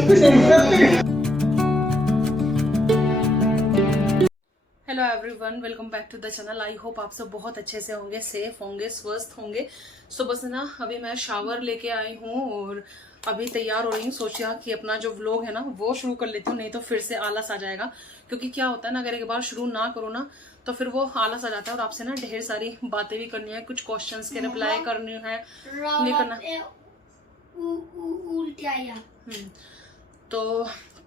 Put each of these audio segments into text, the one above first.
Hello everyone, welcome back to the channel. I hope आप सब बहुत अच्छे से होंगे, सेफ होंगे, स्वस्थ होंगे। सो बस ना अभी मैं शावर लेके आई हूँ और अभी तैयार हो रही हूँ। सोचा कि अपना जो व्लॉग है ना वो शुरू कर लेती हूँ, नहीं तो फिर से आलस आ जाएगा। क्योंकि क्या होता है ना, अगर एक बार शुरू ना करो ना तो फिर वो आलस आ जाता है। और आपसे ना ढेर सारी बातें भी करनी है, कुछ क्वेश्चंस के रिप्लाई करनी है, नहीं करना तो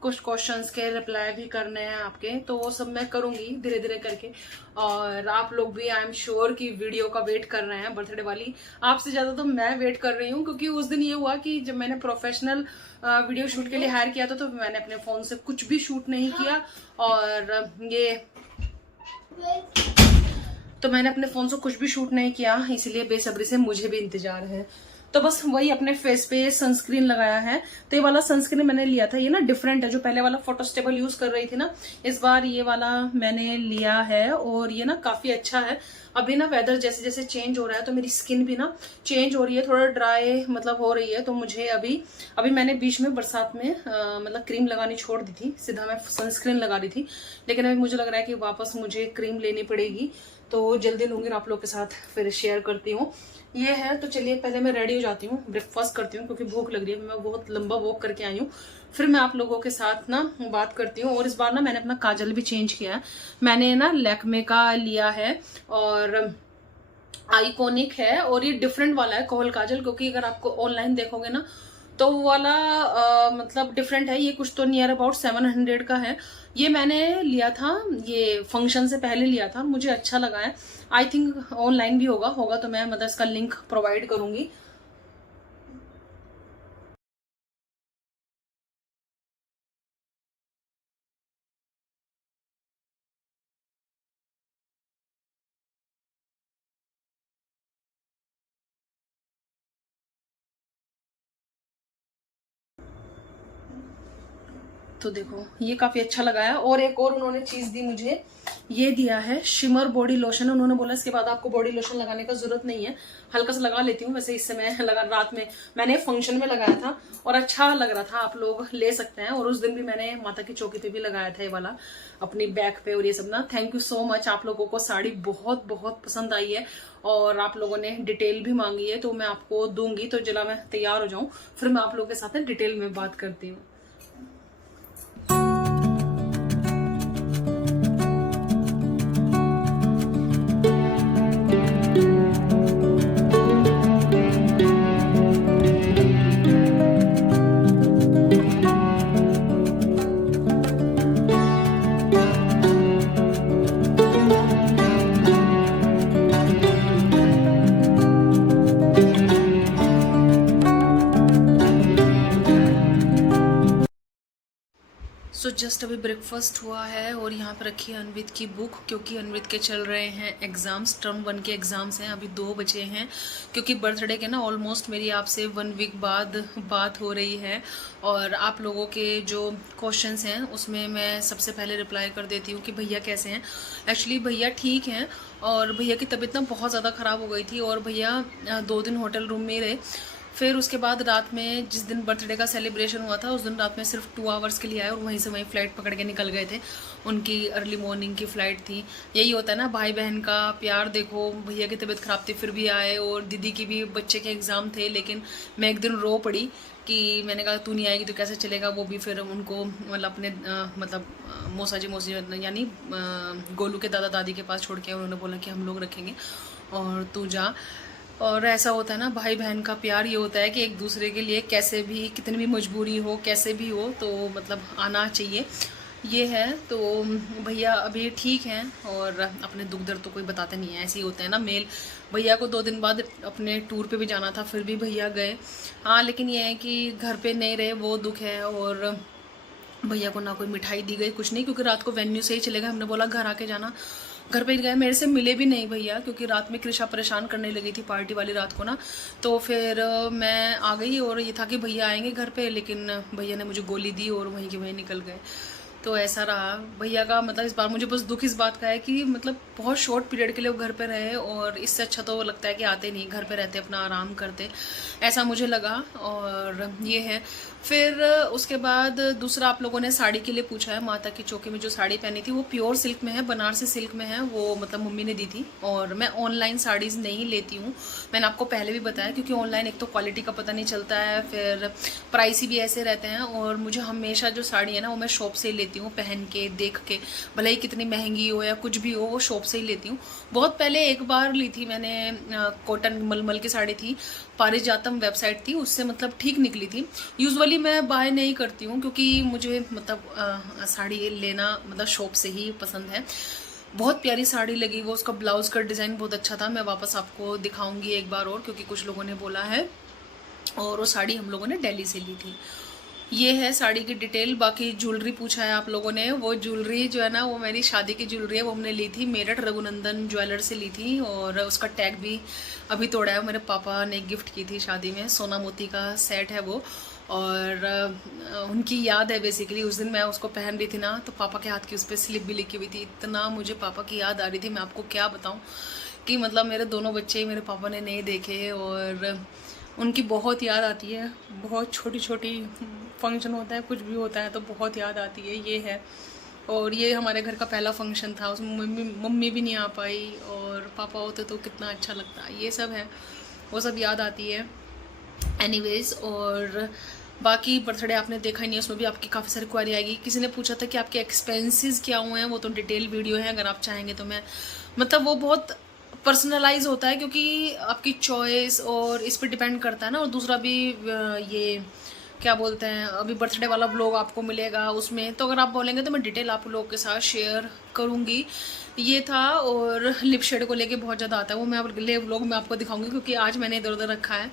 कुछ क्वेश्चंस के रिप्लाई भी करने हैं आपके, तो वो सब मैं करूंगी धीरे धीरे करके। और आप लोग भी आई एम श्योर कि वीडियो का वेट कर रहे हैं, बर्थडे वाली। आपसे ज्यादा तो मैं वेट कर रही हूँ, क्योंकि उस दिन ये हुआ कि जब मैंने प्रोफेशनल वीडियो शूट के लिए हायर किया था तो मैंने अपने फोन से कुछ भी शूट नहीं किया। और मैंने अपने फोन से कुछ भी शूट नहीं किया, इसलिए बेसब्री से मुझे भी इंतजार है। तो बस वही अपने फेस पे सनस्क्रीन लगाया है। तो ये वाला सनस्क्रीन मैंने लिया था, ये ना डिफरेंट है। जो पहले वाला फोटो स्टेबल यूज कर रही थी ना, इस बार ये वाला मैंने लिया है और ये ना काफी अच्छा है। अभी ना वेदर जैसे जैसे चेंज हो रहा है तो मेरी स्किन भी ना चेंज हो रही है, थोड़ा ड्राई मतलब हो रही है। तो मुझे अभी मैंने बीच में बरसात में मतलब क्रीम लगानी छोड़ दी थी, सीधा मैं सनस्क्रीन लगा रही थी। लेकिन अभी मुझे लग रहा है कि वापस मुझे क्रीम लेनी पड़ेगी, तो जल्दी लूंगी और आप लोग के साथ फिर शेयर करती हूँ। ये है तो चलिए पहले मैं रेडी हो जाती हूँ, ब्रेकफास्ट करती हूँ, क्योंकि भूख लग रही है। मैं बहुत लंबा वॉक करके आई हूँ। फिर मैं आप लोगों के साथ ना बात करती हूँ। और इस बार ना मैंने अपना काजल भी चेंज किया है। मैंने ना लैक्मे का लिया है और आइकॉनिक है, और ये डिफरेंट वाला है कोहल काजल। क्योंकि अगर आपको ऑनलाइन देखोगे ना तो वो वाला मतलब डिफरेंट है। ये कुछ तो नियर अबाउट 700 का है। ये मैंने लिया था, ये फंक्शन से पहले लिया था, मुझे अच्छा लगा है। आई थिंक ऑनलाइन भी होगा तो मैं मतलब इसका लिंक प्रोवाइड करूंगी। तो देखो ये काफी अच्छा लगा है। और एक और उन्होंने चीज दी मुझे, ये दिया है शिमर बॉडी लोशन। उन्होंने बोला इसके बाद आपको बॉडी लोशन लगाने का जरूरत नहीं है, हल्का सा लगा लेती हूँ। वैसे इससे मैं लगा रात में मैंने फंक्शन में लगाया था और अच्छा लग रहा था, आप लोग ले सकते हैं। और उस दिन भी मैंने माता की चौकी पे भी लगाया था ये वाला, अपनी बैक पे और ये सब ना। थैंक यू सो मच, आप लोगों को साड़ी बहुत बहुत पसंद आई है और आप लोगों ने डिटेल भी मांगी है, तो मैं आपको दूंगी। तो जला मैं तैयार हो जाऊं फिर मैं आप लोगों के साथ डिटेल में बात करती हूँ। सो जस्ट अभी ब्रेकफास्ट हुआ है और यहाँ पर रखी है अनवित की बुक, क्योंकि अनवित के चल रहे हैं एग्ज़ाम्स, टर्म 1 के एग्ज़ाम्स हैं। अभी 2 बचे हैं, क्योंकि बर्थडे के ना ऑलमोस्ट मेरी आपसे 1 वीक बाद बात हो रही है। और आप लोगों के जो क्वेश्चंस हैं उसमें मैं सबसे पहले रिप्लाई कर देती हूँ कि भैया कैसे हैं। एक्चुअली भैया ठीक हैं, और भैया की तबीयत ना बहुत ज़्यादा ख़राब हो गई थी और भैया 2 दिन होटल रूम में रहे। फिर उसके बाद रात में जिस दिन बर्थडे का सेलिब्रेशन हुआ था उस दिन रात में सिर्फ 2 आवर्स के लिए आए और वहीं से वहीं फ़्लाइट पकड़ के निकल गए थे। उनकी अर्ली मॉर्निंग की फ़्लाइट थी। यही होता है ना भाई बहन का प्यार। देखो भैया की तबीयत ख़राब थी फिर भी आए, और दीदी की भी बच्चे के एग्ज़ाम थे। लेकिन मैं एक दिन रो पड़ी कि मैंने कहा तू नहीं आएगी तो कैसे चलेगा। वो भी फिर उनको मतलब अपने मौसा जी मौसी यानी गोलू के दादा दादी के पास छोड़ के उन्होंने बोला कि हम लोग रखेंगे और तू जा। और ऐसा होता है ना भाई बहन का प्यार, ये होता है कि एक दूसरे के लिए कैसे भी, कितनी भी मजबूरी हो, कैसे भी हो, तो मतलब आना चाहिए। ये है तो भैया अभी ठीक हैं और अपने दुख दर्द तो कोई बताते नहीं है, ऐसे ही होते हैं ना मेल। भैया को 2 दिन बाद अपने टूर पे भी जाना था, फिर भी भैया गए। हाँ लेकिन ये है कि घर पे नहीं रहे, वो दुख है। और भैया को ना कोई मिठाई दी गई, कुछ नहीं, क्योंकि रात को वेन्यू से ही चले गए। हमने बोला घर आके जाना, घर पे गए, मेरे से मिले भी नहीं भैया, क्योंकि रात में कृषा परेशान करने लगी थी पार्टी वाली रात को ना। तो फिर मैं आ गई और ये था कि भैया आएंगे घर पे, लेकिन भैया ने मुझे गोली दी और वहीं के वहीं निकल गए। तो ऐसा रहा भैया का। मतलब इस बार मुझे बस दुख इस बात का है कि मतलब बहुत शॉर्ट पीरियड के लिए वो घर पे रहे, और इससे अच्छा तो लगता है कि आते नहीं, घर पे रहते अपना आराम करते, ऐसा मुझे लगा। और ये है। फिर उसके बाद दूसरा आप लोगों ने साड़ी के लिए पूछा है। माता की चौकी में जो साड़ी पहनी थी वो प्योर सिल्क में है, बनारसी सिल्क में है, वो मतलब मम्मी ने दी थी। और मैं ऑनलाइन साड़ीज़ नहीं लेती हूँ, मैंने आपको पहले भी बताया, क्योंकि ऑनलाइन एक तो क्वालिटी का पता नहीं चलता है, फिर प्राइस भी ऐसे रहते हैं। और मुझे हमेशा जो साड़ी है ना वो मैं शॉप से ही लेती हूँ, पहन के देख के, भले ही कितनी महंगी हो या कुछ भी हो, वो शॉप से ही लेती हूँ। बहुत पहले एक बार ली थी मैंने, कॉटन मलमल की साड़ी थी, पारिजातम वेबसाइट थी, उससे मतलब ठीक निकली थी। यूजुअली मैं बाय नहीं करती हूँ, क्योंकि मुझे मतलब साड़ी लेना मतलब शॉप से ही पसंद है। बहुत प्यारी साड़ी लगी वो, उसका ब्लाउज का डिज़ाइन बहुत अच्छा था। मैं वापस आपको दिखाऊंगी एक बार और, क्योंकि कुछ लोगों ने बोला है। और वो साड़ी हम लोगों ने दिल्ली से ली थी। ये है साड़ी की डिटेल। बाकी ज्वेलरी पूछा है आप लोगों ने, वो ज्वेलरी जो है ना वो मेरी शादी की ज्वेलरी है, वो हमने ली थी मेरठ रघुनंदन ज्वेलर से ली थी। और उसका टैग भी अभी तोड़ा है, मेरे पापा ने गिफ्ट की थी शादी में, सोना मोती का सेट है वो। और उनकी याद है बेसिकली, उस दिन मैं उसको पहन रही थी ना, तो पापा के हाथ की उस पर स्लिप भी लिखी हुई थी। इतना मुझे पापा की याद आ रही थी, मैं आपको क्या बताऊँ कि मतलब मेरे दोनों बच्चे ही मेरे पापा ने नहीं देखे, और उनकी बहुत याद आती है। बहुत छोटी छोटी फंक्शन होता है, कुछ भी होता है तो बहुत याद आती है। ये है। और ये हमारे घर का पहला फंक्शन था, उसमें मम्मी भी नहीं आ पाई, और पापा होते तो कितना अच्छा लगता। ये सब है, वो सब याद आती है। एनीवेज, और बाकी बर्थडे आपने देखा ही नहीं, उसमें भी आपकी काफ़ी सारी क्वारी आएगी। किसी ने पूछा था कि आपके एक्सपेंसेस क्या हुए हैं, वो तो डिटेल वीडियो है, अगर आप चाहेंगे तो मैं मतलब वो बहुत पर्सनलाइज होता है, क्योंकि आपकी चॉइस और इस पर डिपेंड करता है ना। और दूसरा भी ये क्या बोलते हैं, अभी बर्थडे वाला व्लॉग आपको मिलेगा उसमें, तो अगर आप बोलेंगे तो मैं डिटेल आप लोगों के साथ शेयर करूँगी। ये था। और लिप शेड को लेके बहुत ज़्यादा आता है, वो मैं अगले व्लॉग में आपको दिखाऊंगी, क्योंकि आज मैंने इधर उधर रखा है।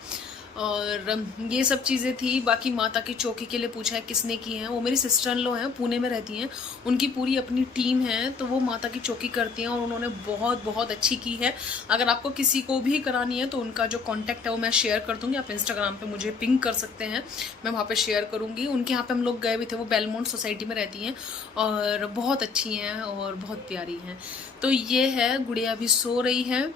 और ये सब चीज़ें थी। बाकी माता की चौकी के लिए पूछा है किसने की है, वो मेरी सिस्टर इन लॉ हैं, पुणे में रहती हैं, उनकी पूरी अपनी टीम है, तो वो माता की चौकी करती हैं, और उन्होंने बहुत बहुत अच्छी की है। अगर आपको किसी को भी करानी है तो उनका जो कॉन्टैक्ट है वो मैं शेयर कर दूँगी, आप इंस्टाग्राम पर मुझे पिंग कर सकते हैं, मैं वहाँ पर शेयर करूँगी। उनके यहाँ पर हम लोग गए भी थे, वो बेलमोंट सोसाइटी में रहती हैं, और बहुत अच्छी हैं और बहुत प्यारी हैं। तो ये है, गुड़िया भी सो रही है।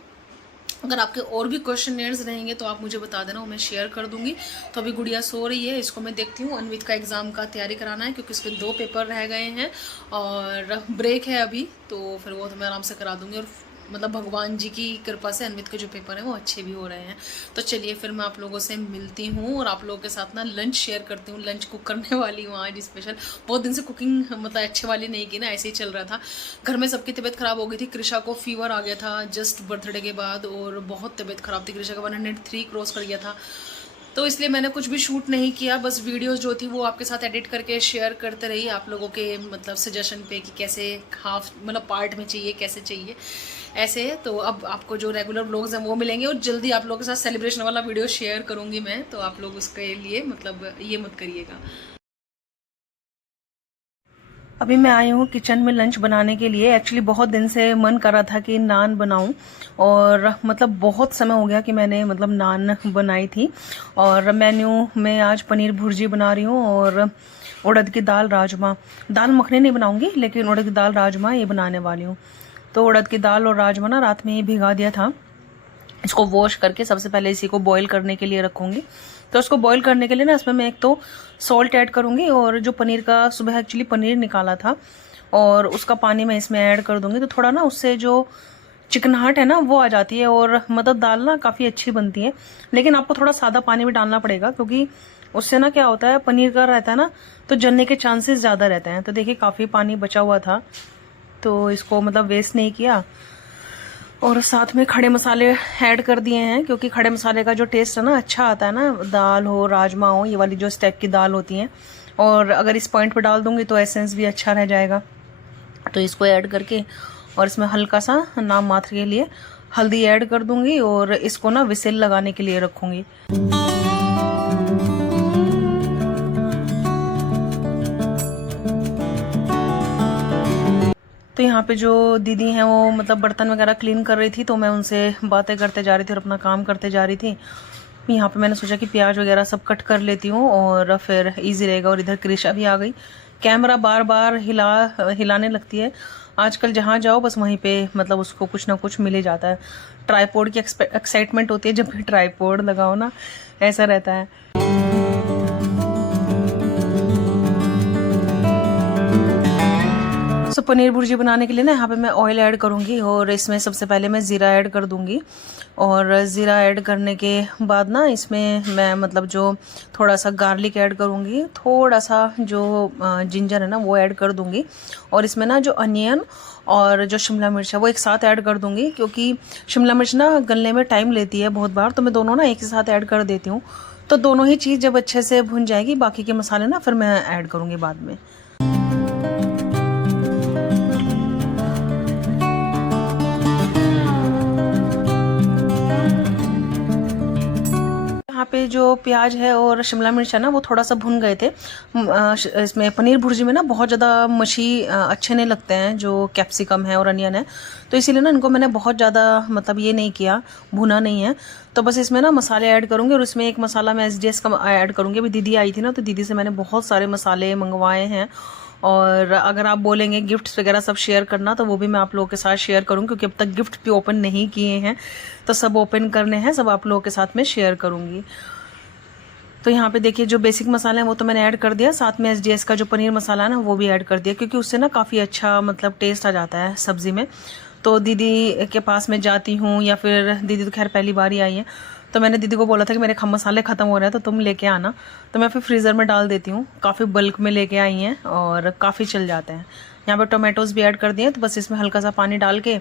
अगर आपके और भी क्वेश्चनर्स रहेंगे तो आप मुझे बता देना, वो मैं शेयर कर दूंगी। तो अभी गुड़िया सो रही है, इसको मैं देखती हूँ। अन्वित का एग्ज़ाम का तैयारी कराना है, क्योंकि उसके 2 पेपर रह गए हैं और ब्रेक है अभी, तो फिर वो तो मैं आराम से करा दूंगी। और मतलब भगवान जी की कृपा से अन्वित के जो पेपर हैं वो अच्छे भी हो रहे हैं। तो चलिए फिर मैं आप लोगों से मिलती हूँ, और आप लोगों के साथ ना लंच शेयर करती हूँ। लंच कुक करने वाली हूँ आज स्पेशल। बहुत दिन से कुकिंग मतलब अच्छे वाली नहीं की ना, ऐसे ही चल रहा था। घर में सबकी तबीयत ख़राब हो गई थी, कृषा को फीवर आ गया था जस्ट बर्थडे के बाद, और बहुत तबीयत ख़राब थी। कृषा का 103 क्रॉस कर गया था, तो इसलिए मैंने कुछ भी शूट नहीं किया, बस वीडियोस जो थी वो आपके साथ एडिट करके शेयर करते रही, आप लोगों के मतलब सजेशन पे कि कैसे हाफ मतलब पार्ट में चाहिए, कैसे चाहिए ऐसे। तो अब आपको जो रेगुलर व्लॉग्स हैं वो मिलेंगे, और जल्दी आप लोगों के साथ सेलिब्रेशन वाला वीडियो शेयर करूँगी मैं, तो आप लोग उसके लिए मतलब ये मत करिएगा। अभी मैं आई हूँ किचन में लंच बनाने के लिए। एक्चुअली बहुत दिन से मन कर रहा था कि नान बनाऊं, और मतलब बहुत समय हो गया कि मैंने मतलब नान बनाई थी। और मेन्यू में आज पनीर भुर्जी बना रही हूँ, और उड़द की दाल राजमा, दाल मखनी नहीं बनाऊंगी, लेकिन उड़द की दाल राजमा ये बनाने वाली हूँ। तो उड़द की दाल और राजमा ना रात में ही भिगा दिया था, इसको वॉश करके सबसे पहले इसी को बॉईल करने के लिए रखूंगी। तो इसको बॉईल करने के लिए ना इसमें मैं एक तो सॉल्ट ऐड करूंगी, और जो पनीर का सुबह एक्चुअली पनीर निकाला था और उसका पानी मैं इसमें ऐड कर दूंगी, तो थोड़ा ना उससे जो चिकनाहट है ना वो आ जाती है, और मतलब दाल ना काफ़ी अच्छी बनती है। लेकिन आपको थोड़ा सादा पानी भी डालना पड़ेगा, क्योंकि उससे ना क्या होता है, पनीर का रहता है ना तो जलने के चांसेस ज़्यादा रहते हैं। तो देखिए काफ़ी पानी बचा हुआ था, तो इसको मतलब वेस्ट नहीं किया। और साथ में खड़े मसाले ऐड कर दिए हैं, क्योंकि खड़े मसाले का जो टेस्ट है ना अच्छा आता है ना, दाल हो राजमा हो, ये वाली जो स्टेप की दाल होती हैं। और अगर इस पॉइंट पे डाल दूंगी तो एसेंस भी अच्छा रह जाएगा। तो इसको ऐड करके, और इसमें हल्का सा नाम मात्र के लिए हल्दी ऐड कर दूंगी, और इसको ना विसिल लगाने के लिए रखूंगी। तो यहाँ पे जो दीदी हैं वो मतलब बर्तन वगैरह क्लीन कर रही थी, तो मैं उनसे बातें करते जा रही थी और अपना काम करते जा रही थी। यहाँ पे मैंने सोचा कि प्याज वगैरह सब कट कर लेती हूँ, और फिर इजी रहेगा। और इधर कृषा भी आ गई कैमरा बार बार हिलाने लगती है। आजकल जहाँ जाओ बस वहीं पे मतलब उसको कुछ ना कुछ मिल ही जाता है। ट्राइपॉड की एक्साइटमेंट होती है जब भी ट्राइपॉड लगाओ ना, ऐसा रहता है। सो पनीर भुर्जी बनाने के लिए ना यहाँ पे मैं ऑयल ऐड करूँगी और इसमें सबसे पहले मैं ज़ीरा ऐड कर दूँगी। और ज़ीरा ऐड करने के बाद ना इसमें मैं मतलब जो थोड़ा सा गार्लिक ऐड करूँगी, थोड़ा सा जो जिंजर है ना वो ऐड कर दूँगी। और इसमें ना जो अनियन और जो शिमला मिर्च है वो एक साथ ऐड कर दूँगी, क्योंकि शिमला मिर्च ना गलने में टाइम लेती है बहुत बार, तो मैं दोनों ना एक ही साथ ऐड कर देती हूँ। तो दोनों ही चीज़ जब अच्छे से भुन जाएगी, बाकी के मसाले ना फिर मैं ऐड करूँगी बाद में। यहाँ पे जो प्याज है और शिमला मिर्च है ना वो थोड़ा सा भुन गए थे। इसमें पनीर भुर्जी में ना बहुत ज़्यादा मच्छी अच्छे नहीं लगते हैं, जो कैप्सिकम है और अनियन है, तो इसीलिए ना इनको मैंने बहुत ज़्यादा मतलब ये नहीं किया, भुना नहीं है। तो बस इसमें ना मसाले ऐड करूँगी और इसमें एक मसाला मैं SDS का ऐड करूँगी। अभी दीदी आई थी ना, तो दीदी से मैंने बहुत सारे मसाले मंगवाए हैं। और अगर आप बोलेंगे गिफ्ट्स वगैरह सब शेयर करना, तो वो भी मैं आप लोगों के साथ शेयर करूँ, क्योंकि अब तक गिफ्ट भी ओपन नहीं किए हैं, तो सब ओपन करने हैं, सब आप लोगों के साथ में शेयर करूँगी। तो यहाँ पे देखिए जो बेसिक मसाले हैं वो तो मैंने ऐड कर दिया, साथ में SDS का जो पनीर मसाला है ना वो भी ऐड कर दिया, क्योंकि उससे ना काफ़ी अच्छा मतलब टेस्ट आ जाता है सब्ज़ी में। तो दीदी के पास मैं जाती हूँ, या फिर दीदी तो खैर पहली बार ही आई है, तो मैंने दीदी को बोला था कि मेरे मसाले ख़त्म हो रहे हैं तो तुम लेके आना, तो मैं फिर फ्रीज़र में डाल देती हूँ। काफ़ी बल्क में लेके आई हैं और काफ़ी चल जाते हैं। यहाँ पर टोमेटोज़ भी ऐड कर दिए, तो बस इसमें हल्का सा पानी डाल के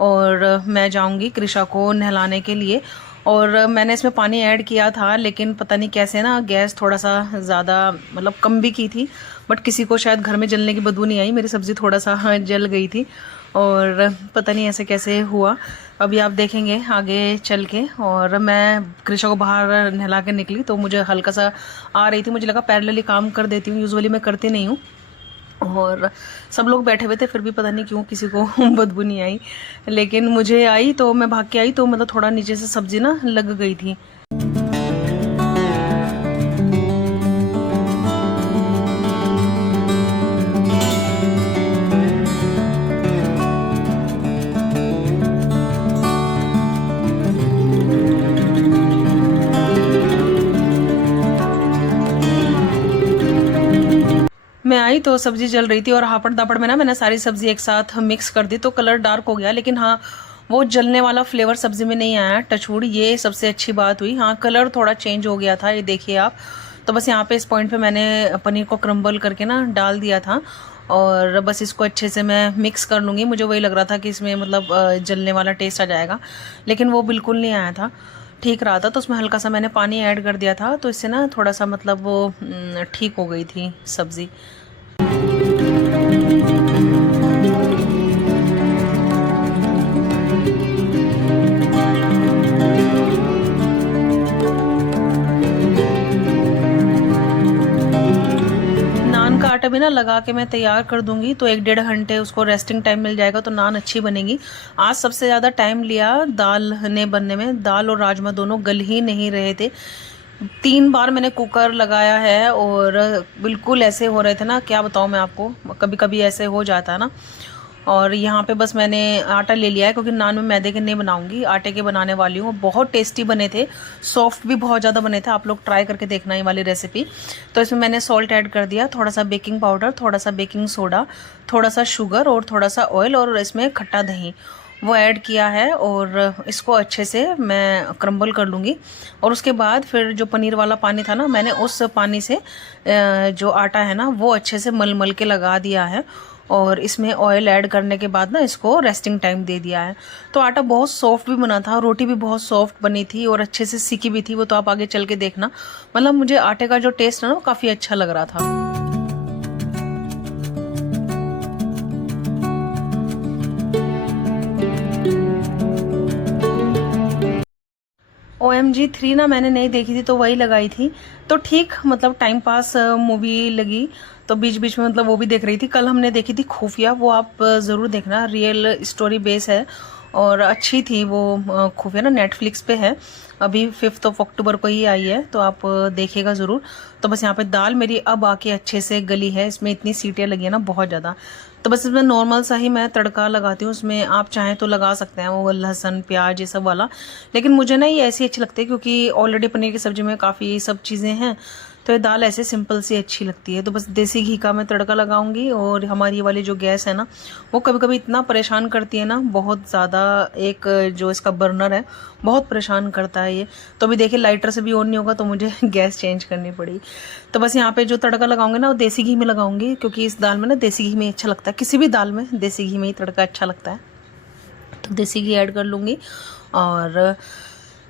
और मैं जाऊँगी कृषा को नहलाने के लिए। और मैंने इसमें पानी ऐड किया था, लेकिन पता नहीं कैसे ना गैस थोड़ा सा ज़्यादा मतलब कम भी की थी, बट किसी को शायद घर में जलने की बदबू नहीं आई, मेरी सब्ज़ी थोड़ा सा जल गई थी और पता नहीं ऐसे कैसे हुआ। अभी आप देखेंगे आगे चल के। और मैं कृषा को बाहर नहला के निकली तो मुझे हल्का सा आ रही थी, मुझे लगा पैरेलली काम कर देती हूँ, यूजुअली मैं करती नहीं हूँ। और सब लोग बैठे हुए थे, फिर भी पता नहीं क्यों किसी को बदबू नहीं आई, लेकिन मुझे आई, तो मैं भाग के आई, तो मतलब थोड़ा नीचे से सब्ज़ी ना लग गई थी। मैं आई तो सब्जी जल रही थी और हापड़ दापड़ में ना मैंने सारी सब्जी एक साथ मिक्स कर दी, तो कलर डार्क हो गया, लेकिन हाँ वो जलने वाला फ्लेवर सब्जी में नहीं आया, टचवुड, ये सबसे अच्छी बात हुई। हाँ कलर थोड़ा चेंज हो गया था, ये देखिए आप। तो बस यहाँ पे इस पॉइंट पे मैंने पनीर को क्रम्बल करके ना डाल दिया था और बस इसको अच्छे से मैं मिक्स कर लूँगी। मुझे वही लग रहा था कि इसमें मतलब जलने वाला टेस्ट आ जाएगा, लेकिन वो बिल्कुल नहीं आया था, ठीक रहा था। तो उसमें हल्का सा मैंने पानी ऐड कर दिया था, तो इससे ना थोड़ा सा मतलब वो ठीक हो गई थी सब्ज़ी। नान का आटा भी ना लगा के मैं तैयार कर दूंगी, तो 1-1.5 घंटे उसको रेस्टिंग टाइम मिल जाएगा, तो नान अच्छी बनेगी। आज सबसे ज़्यादा टाइम लिया दाल ने बनने में, दाल और राजमा दोनों गल ही नहीं रहे थे। 3 बार मैंने कुकर लगाया है और बिल्कुल ऐसे हो रहे थे ना, क्या बताऊँ मैं आपको, कभी कभी ऐसे हो जाता है ना। और यहाँ पे बस मैंने आटा ले लिया है, क्योंकि नान में मैदे के नहीं बनाऊंगी, आटे के बनाने वाली हूँ। बहुत टेस्टी बने थे, सॉफ्ट भी बहुत ज़्यादा बने थे, आप लोग ट्राई करके देखना ये वाली रेसिपी। तो इसमें मैंने सॉल्ट ऐड कर दिया, थोड़ा सा बेकिंग पाउडर, थोड़ा सा बेकिंग सोडा, थोड़ा सा शुगर और थोड़ा सा ऑयल, और इसमें खट्टा दही वो ऐड किया है। और इसको अच्छे से मैं क्रम्बल कर लूँगी। और उसके बाद फिर जो पनीर वाला पानी था ना, मैंने उस पानी से जो आटा है ना वो अच्छे से मल मल के लगा दिया है। और इसमें ऑयल ऐड करने के बाद ना इसको रेस्टिंग टाइम दे दिया है। तो आटा बहुत सॉफ्ट भी बना था, रोटी भी बहुत सॉफ्ट बनी थी और अच्छे से सीखी भी थी, वो तो आप आगे चल के देखना। मतलब मुझे आटे का जो टेस्ट है ना वो काफ़ी अच्छा लग रहा था। OMG 3 ना मैंने नहीं देखी थी, तो वही लगाई थी, तो ठीक मतलब टाइम पास मूवी लगी, तो बीच बीच में मतलब वो भी देख रही थी। कल हमने देखी थी खुफिया, वो आप ज़रूर देखना, रियल स्टोरी बेस है और अच्छी थी वो, खुफिया ना नेटफ्लिक्स पे है, अभी 5 अक्टूबर को ही आई है, तो आप देखिएगा ज़रूर। तो बस यहाँ पे दाल मेरी अब आके अच्छे से गली है, इसमें इतनी सीटियाँ लगी है ना बहुत ज़्यादा। तो बस इसमें नॉर्मल सा ही मैं तड़का लगाती हूँ, उसमें आप चाहें तो लगा सकते हैं वो लहसुन प्याज ये सब वाला, लेकिन मुझे ना ये ऐसी अच्छी लगती है क्योंकि ऑलरेडी पनीर की सब्ज़ी में काफ़ी सब चीज़ें हैं, तो ये दाल ऐसे सिंपल सी अच्छी लगती है। तो बस देसी घी का मैं तड़का लगाऊंगी। और हमारी ये वाली जो गैस है ना, वो कभी कभी इतना परेशान करती है ना बहुत ज़्यादा, एक जो इसका बर्नर है बहुत परेशान करता है ये। तो अभी देखिए लाइटर से भी ऑन नहीं होगा, तो मुझे गैस चेंज करनी पड़ी। तो बस यहाँ पे जो तड़का लगाऊंगी ना वो देसी घी में लगाऊंगी, क्योंकि इस दाल में ना देसी घी में अच्छा लगता है, किसी भी दाल में देसी घी में ही तड़का अच्छा लगता है। तो देसी घी ऐड कर लूँगी, और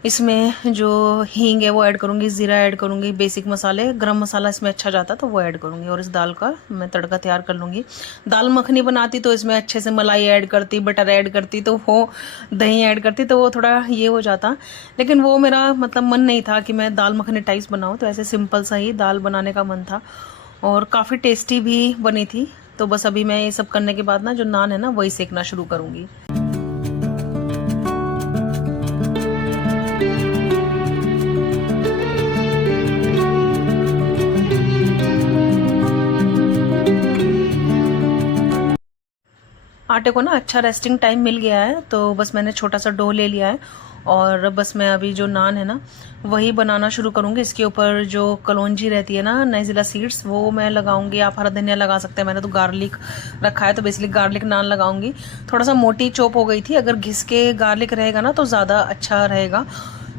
इसमें जो हींग है वो ऐड करूँगी, ज़ीरा ऐड करूँगी, बेसिक मसाले, गरम मसाला इसमें अच्छा जाता है तो वो ऐड करूँगी, और इस दाल का मैं तड़का तैयार कर लूँगी। दाल मखनी बनाती तो इसमें अच्छे से मलाई ऐड करती, बटर ऐड करती, तो वो दही ऐड करती तो वो थोड़ा ये हो जाता, लेकिन वो मेरा मतलब मन नहीं था कि मैं दाल मखनी टाइप्स बनाऊँ, तो ऐसे सिंपल सा ही दाल बनाने का मन था, और काफ़ी टेस्टी भी बनी थी। तो बस अभी मैं ये सब करने के बाद ना जो नान है ना वही सेकना शुरू करूँगी। आटे को ना अच्छा रेस्टिंग टाइम मिल गया है, तो बस मैंने छोटा सा डो ले लिया है, और बस मैं अभी जो नान है ना वही बनाना शुरू करूँगी। इसके ऊपर जो कलौंजी रहती है ना, नाइजिला सीड्स, वो मैं लगाऊंगी। आप हरा धनिया लगा सकते हैं, मैंने तो गार्लिक रखा है, तो बेसिकली गार्लिक नान लगाऊंगी। थोड़ा सा मोटी चॉप हो गई थी, अगर घिस के गार्लिक रहेगा ना तो ज़्यादा अच्छा रहेगा।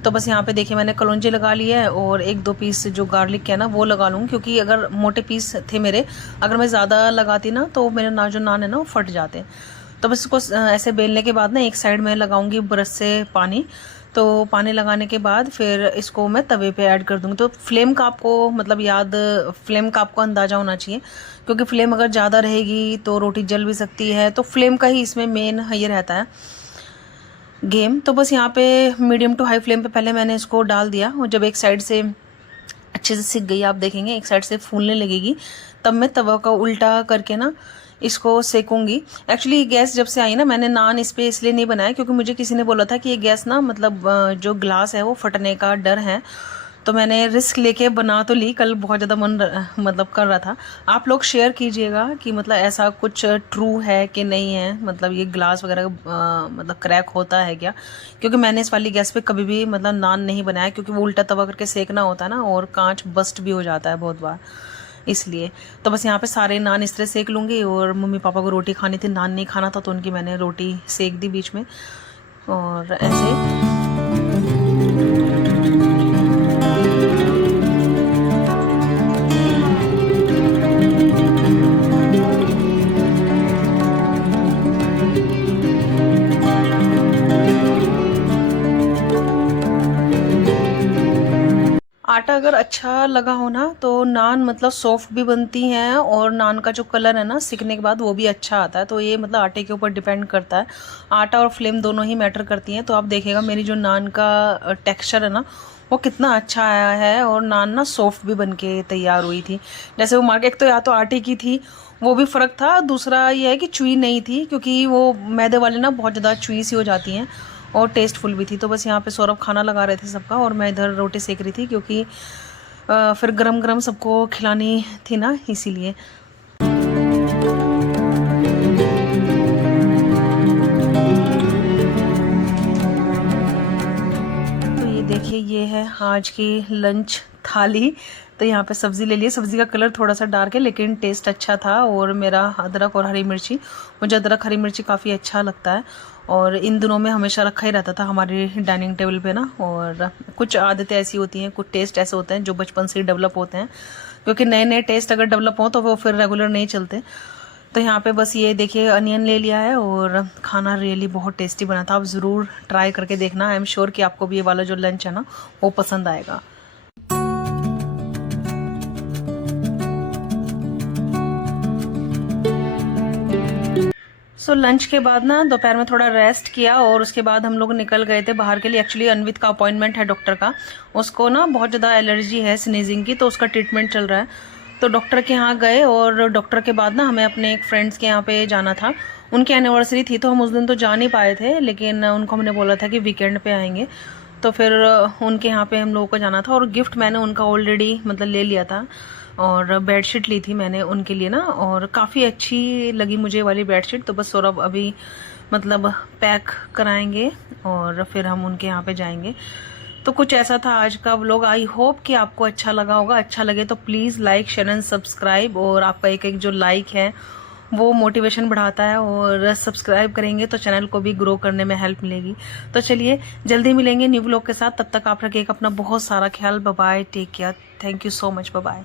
तो बस यहाँ पे देखिए मैंने कलौंजी लगा ली है, और 1-2 पीस जो गार्लिक है ना वो लगा लूँगी, क्योंकि अगर मोटे पीस थे मेरे, अगर मैं ज़्यादा लगाती ना तो मेरे जो नान है ना वो फट जाते। तो बस इसको ऐसे बेलने के बाद ना एक साइड में लगाऊंगी ब्रश से पानी। तो पानी लगाने के बाद फिर इसको मैं तवे पे ऐड कर दूँगी। तो फ्लेम का आपको मतलब फ्लेम का आपको अंदाज़ा होना चाहिए, क्योंकि फ्लेम अगर ज़्यादा रहेगी तो रोटी जल भी सकती है, तो फ्लेम का ही इसमें मेन ये रहता है गेम। तो बस यहाँ पे मीडियम टू हाई फ्लेम पे पहले मैंने इसको डाल दिया, और जब एक साइड से अच्छे से सिक गई, आप देखेंगे एक साइड से फूलने लगेगी, तब मैं तवा का उल्टा करके ना इसको सेकूंगी। एक्चुअली गैस जब से आई ना, मैंने नान इस पे इसलिए नहीं बनाया क्योंकि मुझे किसी ने बोला था कि ये गैस ना मतलब जो ग्लास है वो फटने का डर है, तो मैंने रिस्क लेके बना तो ली। कल बहुत ज़्यादा मन मतलब कर रहा था। आप लोग शेयर कीजिएगा कि मतलब ऐसा कुछ ट्रू है कि नहीं है, मतलब ये ग्लास वगैरह मतलब क्रैक होता है क्या, क्योंकि मैंने इस वाली गैस पे कभी भी मतलब नान नहीं बनाया, क्योंकि वो उल्टा तवा करके सेकना होता है ना, और कांच बस्ट भी हो जाता है बहुत बार, इसलिए। तो बस यहाँ पे सारे नान इस तरह सेक लूँगी, और मम्मी पापा को रोटी खानी थी, नान नहीं खाना था, तो उनकी मैंने रोटी सेक दी बीच में, और ऐसे। आटा अगर अच्छा लगा हो ना तो नान मतलब सॉफ्ट भी बनती हैं, और नान का जो कलर है ना सिकने के बाद वो भी अच्छा आता है। तो ये मतलब आटे के ऊपर डिपेंड करता है, आटा और फ्लेम दोनों ही मैटर करती हैं। तो आप देखिएगा मेरी जो नान का टेक्सचर है ना वो कितना अच्छा आया है, और नान ना सॉफ्ट भी बन के तैयार हुई थी। जैसे वो मार्केट तो या तो आटे की थी, वो भी फ़र्क था, दूसरा ये है कि चुई नहीं थी, क्योंकि वो मैदे वाले ना बहुत ज़्यादा चुई सी हो जाती हैं, और टेस्टफुल भी थी। तो बस यहाँ पे सौरभ खाना लगा रहे थे सबका, और मैं इधर रोटी सेक रही थी, क्योंकि फिर गरम गरम सबको खिलानी थी ना, इसीलिए। तो ये देखिए ये है आज की लंच थाली। तो यहाँ पे सब्ज़ी ले ली, सब्ज़ी का कलर थोड़ा सा डार्क है लेकिन टेस्ट अच्छा था। और मेरा अदरक और हरी मिर्ची, मुझे अदरक हरी मिर्ची काफ़ी अच्छा लगता है, और इन दिनों में हमेशा रखा ही रहता था हमारे डाइनिंग टेबल पे ना। और कुछ आदतें ऐसी होती हैं, कुछ टेस्ट ऐसे होते हैं जो बचपन से ही डेवलप होते हैं, क्योंकि नए नए टेस्ट अगर डेवलप हो तो वो फिर रेगुलर नहीं चलते। तो यहाँ पे बस ये देखिए अनियन ले लिया है, और खाना रियली बहुत टेस्टी बना था। आप ज़रूर ट्राई करके देखना, आई एम श्योर कि आपको भी ये वाला जो लंच है ना वो पसंद आएगा। लंच के बाद ना दोपहर में थोड़ा रेस्ट किया, और उसके बाद हम लोग निकल गए थे बाहर के लिए। एक्चुअली अनवित का अपॉइंटमेंट है डॉक्टर का, उसको ना बहुत ज़्यादा एलर्जी है स्नीजिंग की, तो उसका ट्रीटमेंट चल रहा है। तो डॉक्टर के यहाँ गए और डॉक्टर के बाद ना हमें अपने एक फ्रेंड्स के यहाँ पे जाना था। उनकी एनिवर्सरी थी तो हम उस दिन तो जा नहीं पाए थे, लेकिन उनको हमने बोला था कि वीकेंड पे आएंगे। तो फिर उनके यहाँ पे हम लोगों को जाना था और गिफ्ट मैंने उनका ऑलरेडी मतलब ले लिया था। और बेडशीट ली थी मैंने उनके लिए ना, और काफ़ी अच्छी लगी मुझे वाली बेडशीट। तो बस सौरभ अभी मतलब पैक कराएंगे और फिर हम उनके यहाँ पे जाएंगे। तो कुछ ऐसा था आज का व्लॉग। आई होप कि आपको अच्छा लगा होगा। अच्छा लगे तो please like share and subscribe, और आपका एक एक जो लाइक है वो मोटिवेशन बढ़ाता है, और सब्सक्राइब करेंगे तो चैनल को भी ग्रो करने में हेल्प मिलेगी। तो चलिए जल्दी मिलेंगे न्यू व्लॉग के साथ, तब तक आप रखिएगा अपना बहुत सारा ख्याल। Bye bye, take care, thank you so much, bye bye.